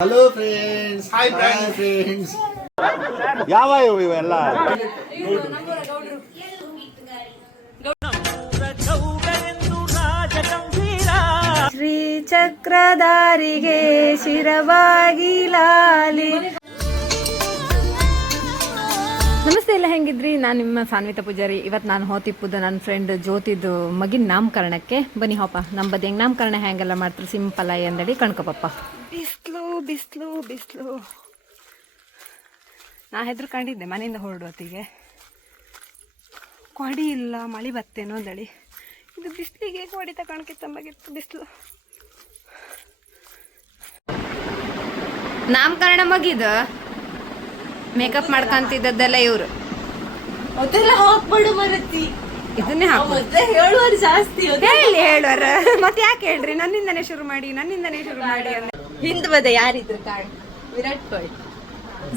Hello friends hi. Friends ಯಾವ ಇವು ಇವೆಲ್ಲ? ಶ್ರೀ ಚಕ್ರಧಾರಿಗೆ ಶಿರವಾಗಿ ಲಾಲಿ. ನಮಸ್ತೆ ಎಲ್ಲ ಹೆಂಗಿದ್ರಿ? ನಾನು ನಿಮ್ಮ ಸಾನ್ವಿತ ಪೂಜಾರಿ. ಇವತ್ತು ನಾನು ಹೋತಿಪ್ಪುದ ನನ್ನ ಫ್ರೆಂಡ್ ಜ್ಯೋತಿದು ಮಗಿನ ನಾಮಕರಣಕ್ಕೆ. ಬನ್ನಿ ಹೋಪ ನಮ್ಮ ಬದಿ ಹೆಂಗೆ ನಾಮಕರಣ ಹೆಂಗೆಲ್ಲ ಮಾಡ್ತಾರೆ? ಸಿಂಪಲ್ ಆಗಿ ಅಂದಡಿ ಕಣ್ಕೊಪಪ್ಪ ಬಿಸ್ಲು ಬಿಸ್ಲು ಬಿಸ್ಲು ನಾ ಹೆದ್ರುಕೊಂಡಿದ್ದೆ ಮನೆಯಿಂದ ಹೊರಡೋತ್ತಿಗೆ ಕೊಡಿ ಇಲ್ಲ ಮಳೆ ಬತ್ತೇನೋ ಅಂದಳಿ ಇದು ಬಿಸಿಲಿಗೆ ಕೊಡಿ ತಗೊಂಡ್ಕೆ ತಂಬಾಗಿತ್ತು ಬಿಸಿಲು. ನಾಮಕರಣ ಮಗಿದ. ಮೇಕಪ್ ಮಾಡ್ಕಂತಿದ್ದದ್ದೆಲ್ಲ ಇವರು. ಅದೆಲ್ಲ ಹಾಕ್ಬೇಡು ಮರತಿ. ಇದನ್ನೇ ಹೇಳುವರು ಜಾಸ್ತಿ. ಹೇಳಿ ಹೇಳುವರ ಮತ್ತೆ ಯಾಕೆ ಹೇಳ್ರಿ? ನನ್ನಿಂದನೇ ಶುರು ಮಾಡಿ ನನ್ನಿಂದನೇ ಶುರು ಮಾಡಿ ಅಂತ. ಹಿಂದ್ ಬದ ಯಾರಿದ್ರು ಕಾಣ್ ವಿರಾಟ್ ಕೊಹ್ಲಿ.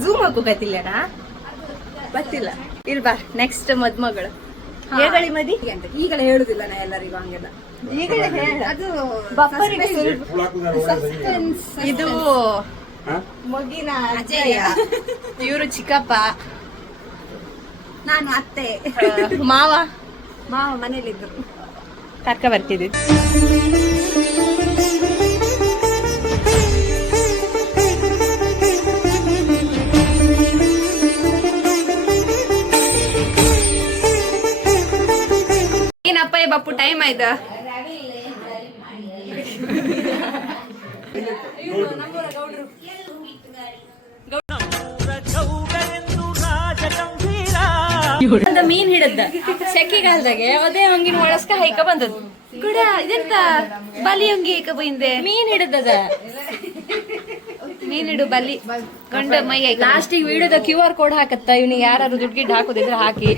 ಝೂಮ್ ಹಾಕು ಗೊತ್ತಿಲ್ಲನಾ ಗೊತ್ತಿಲ್ಲ. ಇಲ್ ಬಾ ನೆಕ್ಸ್ಟ್ ಮದ್ಮಗಳು. ಹೇಗಳಿ ಮದಿ? ಅಂತ ಈಗಲೇ ಹೇಳುದಿಲ್ಲ ನಾ ಎಲ್ಲರಿಗೂ ಹಂಗೆಲ್ಲ. ಈಗಲೇ ಹೇಳ. ಅದು ಬಪ್ಪರಿಗೆ ಇದು. ಮಗಿನ ಅಜಯ. ಇವರು ಚಿಕ್ಕಪ್ಪ. ನಾನು ಅತ್ತೆ. ಮಾವ? ಮಾವ ಮನೇಲಿದ್ರು. ಕರ್ಕ ಬರ್ತಿದ್ದೆ ಬಪ್ಪು ಟೈಮ್ ಆಯ್ತಾ? ಮೀನ್ ಹಿಡದ್ದ ಸೆಕೆಗಾಲದಾಗೆ ಅದೇ ಹಂಗಿನ ಒಳಸ್ಕ ಹೈಕ ಬಂದದ್ದು. ಕೂಡ, ಇದೆಂತ? ಬಲಿ ಹಂಗಿ ಹೈಕ ಬೈಂದೆ. ಮೀನ್ ಹಿಡದದ. ಹಿಡು ಬಲಿ. ಗಂಡ ಮೈ ಲಾಸ್ಟಿಗೆ ವಿಡಿಯೋದ ಕ್ಯೂ ಆರ್ ಕೋಡ್ ಹಾಕತ್ತ? ಇವ್ನಿಗೆ ಯಾರು ದುಡ್ಡು ಗಿಡ್ ಹಾಕೋದಿದ್ರೆ ಹಾಕಿ.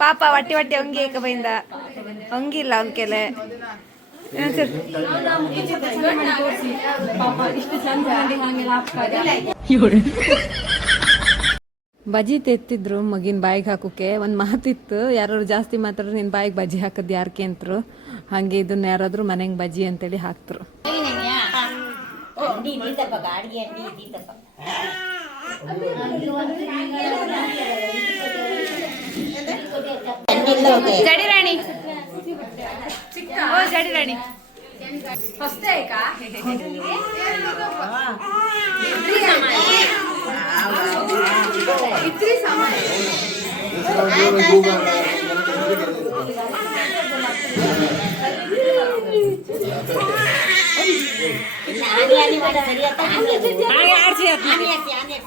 ಪಾಪ ಹೊಟ್ಟೆ ಹೊಟ್ಟೆ ಹಂಗಿ ಏಕ ಬೈಂದ? ಹಂಗಿಲ್ಲ ಅಂಕೆಲೆ. ಬಜಿ ತೆತ್ತಿದ್ರು ಮಗಿನ ಬಾಯಿಗೆ ಹಾಕೋಕೆ ಒಂದು ಮಾತಿತ್ತು ಯಾರು ಜಾಸ್ತಿ ಮಾತಾಡ್ರು ನಿನ್ನ ಬಾಯಿಗೆ ಬಜಿ ಹಾಕದ್ ಯಾರಕ್ಕೆ ಅಂತರು. ಹಂಗೆ ಇದನ್ನ ಯಾರಾದ್ರೂ ಮನೆಗೆ ಬಜಿ ಅಂತೇಳಿ ಹಾಕ್ತರು. किल्ला होता है। जडी राणी हो जडी राणी फ़र्स्ट आहे का? इत्री सामान इत्री सामान आगे आरसी आगे आरसी आगे आरसी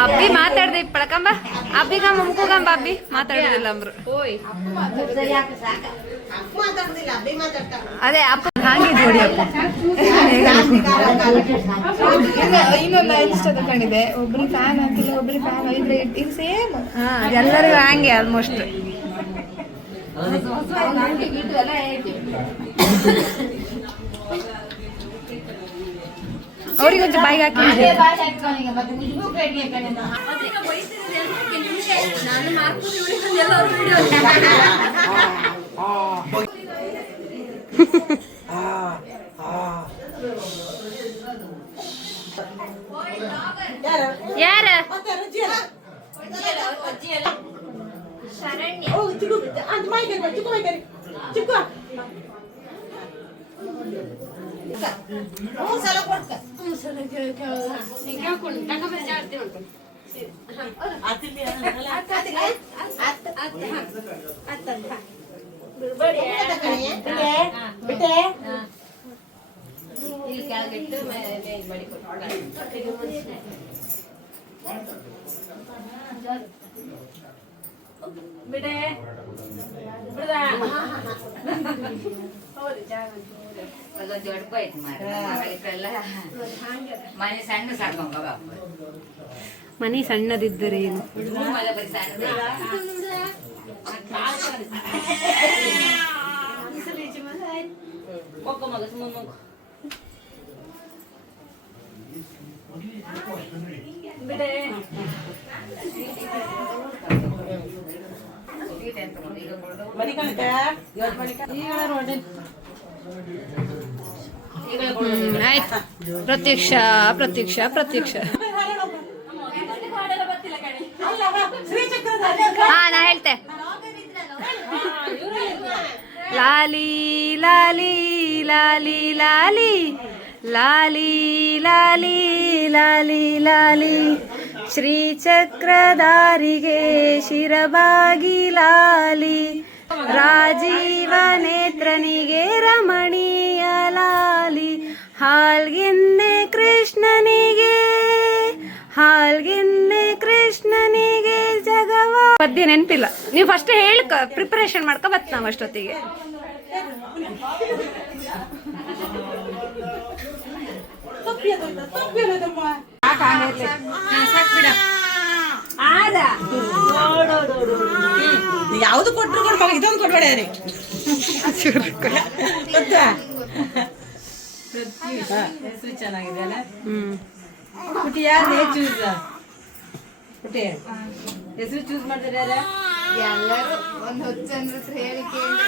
ಅಬ್ಬಿ ಮಾತಾಡ್ದೆ ಪಳಕಂಬ ಅಬ್ಬಿಗ ಮುಮ್ಕೋಗಂಬ ಅಬ್ಬಿ ಮಾತಾಡೋದಿಲ್ಲ ಅಂದ್ರು. ಅದೇ ಅಪ್ಪ ಹಾಗೆ ನೋಡಿ ಅಪ್ಪ. ಇನ್ನೊಂದು ಇನ್ಸ್ಟಾ ತಗೊಂಡಿದೆ ಒಬ್ರು ಫ್ಯಾನ್ ಹಾಕಿಲ್ಲ ಒಬ್ರು ಫ್ಯಾನ್ ಇದ್ರೆ ಇದು ಸೇಮ್ ಎಲ್ಲರಿಗೂ ಹಂಗೆ ಆಲ್ಮೋಸ್ಟ್ ಅವ್ರಿಗೆ ಒಂಚೂರು ಬಾಯಿಗೆ ಹಾಕಿ ಯಾರ? ಶರಣ್ಯ ಓ ಚಿಕ್ಕು ಬಿಟ್ಟು ಅಂತ ಮೈಗೆ ಬಾ ಚಿಕ್ಕು ಮೈಗೆ ಚಿಕ್ಕು ಮೂರು ಸಲ ಕೊಡ್ಕ ಮೂರು ಸಲ ಕೇಳ್ಕೊಂಡು ತಗೊಂಡ್ರೆ ಜಾಸ್ತಿ ಉಂಟು ಬಿಟ್ಟೆ ಇಲ್ಲಿ ಕೆಳಗಿಟ್ಟು ಮೇಲೆ ಮಾಡಿ ಕೊಟ್ಟು ಹೌದು ಮನೆ ಸಣ್ಣ ಮನೆ ಸಣ್ಣದಿದ್ದರೆ ಏನು? ಹ್ಮ್, ಆಯ್ತು. ಪ್ರತ್ಯಕ್ಷ ಪ್ರತ್ಯಕ್ಷ ಪ್ರತ್ಯಕ್ಷ. ಹಾ ನಾ ಹೇಳ್ತೆ. ಲಾಲಿ ಲಾಲಿ ಲಾಲಿ ಲಾಲಿ ಲಾಲಿ ಲಾಲಿ ಲಾಲಿ ಲಾಲಿ. ಶ್ರೀಚಕ್ರಧಾರಿಗೆ ಶಿರಬಾಗಿ ಲಾಲಿ. ರಾಜೀವ ನೇತ್ರನಿಗೆ ರಮಣೀಯ ಲಾಲಿ ಹಾಲ್ಗೆನ್ನೆ ಕೃಷ್ಣನಿಗೆ ಹಾಲ್ಗೆನ್ನೆ ಕೃಷ್ಣನಿಗೆ ಜಗವ ಪದ್ಯ ನೆನಪಿಲ್ಲ. ನೀವು ಫಸ್ಟ್ ಹೇಳ್ಕ ಪ್ರಿಪರೇಷನ್ ಮಾಡ್ಕೊ ಬತ್ ನಾವು ಅಷ್ಟೊತ್ತಿಗೆ. ಯಾವ್ದು ಕೊಟ್ರು ಕೊಡ್ ರೀ. ಗೊತ್ತಾ? ಹೆಸರು ಚೆನ್ನಾಗಿದೆ ಅಲ್ಲ? ಹ್ಮ್. ಪುಟಿ ಯಾರು ಚೂಸ್ ಪುಟಿ ಹೆಸರು ಚೂಸ್ ಮಾಡಿದ್ರೆ ಎಲ್ಲರೂ ಒಂದು ಹತ್ತು ಜನರ ಹತ್ರ ಹೇಳಿ ಕೇಳಿ.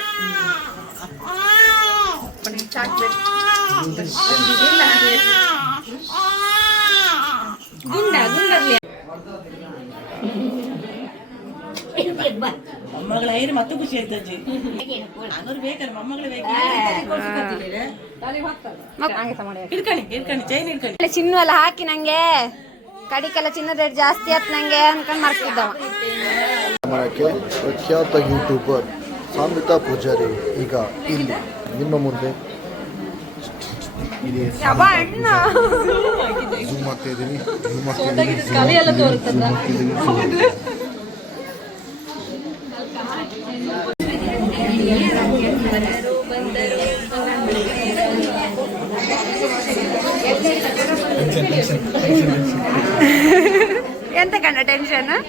ಗುಂಡ ಮೊಮ್ಮಗಳ ಐರು ಮತ್ತೆ ಖುಷಿ ಆಯ್ತು ಅಜ್ಜಿ? ಅನ್ನೋರು ಬೇಕಾರೆ ಮೊಮ್ಮಗಳು ಬೇಕು. ಇಡ್ಕಣಿ ಇಡ್ಕಣಿ ಚೈನ್ ಇಡ್ಕಣಿ ಚಿನ್ನ ಎಲ್ಲ ಹಾಕಿ ನಂಗೆ. ಕಡಿಕೆಲ್ಲ ಚಿನ್ನದ ರೇಟ್ ಜಾಸ್ತಿ ಆಯ್ತು ನಂಗೆ ಅನ್ಕೊಂಡ್ ಮರ್ತಿದ್ದವ ಪ್ರಖ್ಯಾತ ಯೂಟ್ಯೂಬರ್ ಸಾಮಿತಾ ಪೂಜಾರಿ ಈಗ ಇಲ್ಲಿ. ನಿಮ್ಮ ಮುಂದೆ. ಇದೆ ಮಾಡ್ತಾ ಇದ್ದೀನಿ. ಮಾಡ್ತಾ ಇದ್ದೀನಿ ಝೂಮ್ ಮಾಡ್ತಾ ಇದ್ದೀನಿ zoom ಮಾಡ್ತಾ ಇದ್ದೀನಿ. ಎಂತ ಕಣ ಟೆನ್ಷನ್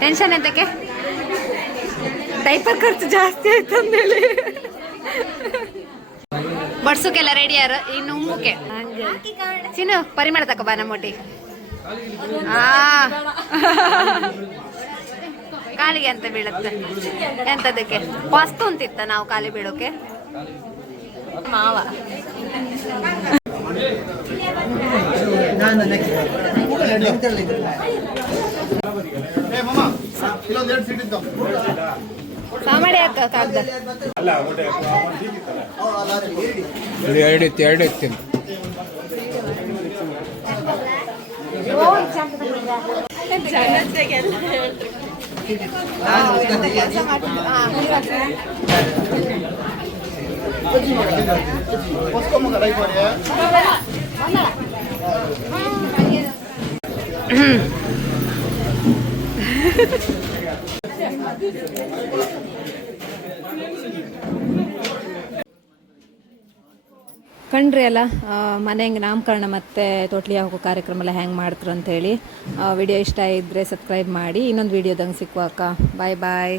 ಟೆನ್ಷನ್ ಎಂತಕ್ಕೆ? ಡೈಪರ್ ಖರ್ಚು ಜಾಸ್ತಿ ಆಯ್ತು ಅಂದೇಳಿ ಬಡ್ಸೋಕೆಲ್ಲ ರೆಡಿ ಯಾರು? ಇನ್ನು ಉಮ್ಮುಕೆ ಚಿನ್ನು ಪರಿಮಳ ತಕ ಬಾ ನಮ್ಮೊಟ್ಟಿ ಆ. ಕಾಲಿಗೆ ಅಂತ ಬೀಳುತ್ತೆ? ಎಂತದಕ್ಕೆ? ವಸ್ತು ಅಂತಿತ್ತ ನಾವು ಕಾಲಿ ಬೀಳೋಕೆ? ಮಾವ. ಕಾಮಡಿ ಅಕ್ಕ ಕಾಗ್ದ? ಎರಡಿತ್ತು ಎರಡಿತ್ತು ಜನತೆಗೆಲ್ಲ ಕಂಡ್ರಿ ಅಲ್ಲ ಮನೆ ಹೆಂಗೆ ನಾಮಕರಣ ಮತ್ತು ತೊಟ್ಲಿ ಹೋಗೋ ಕಾರ್ಯಕ್ರಮ ಎಲ್ಲ ಹೆಂಗೆ ಮಾಡ್ತಾರೆ ಅಂತೇಳಿ ವಿಡಿಯೋ ಇಷ್ಟ ಇದ್ದರೆ ಸಬ್ಸ್ಕ್ರೈಬ್ ಮಾಡಿ, ಇನ್ನೊಂದು ವಿಡಿಯೋದಂಗೆ ಸಿಕ್ಕುವ ಅಕ್ಕ. ಬಾಯ್ ಬಾಯ್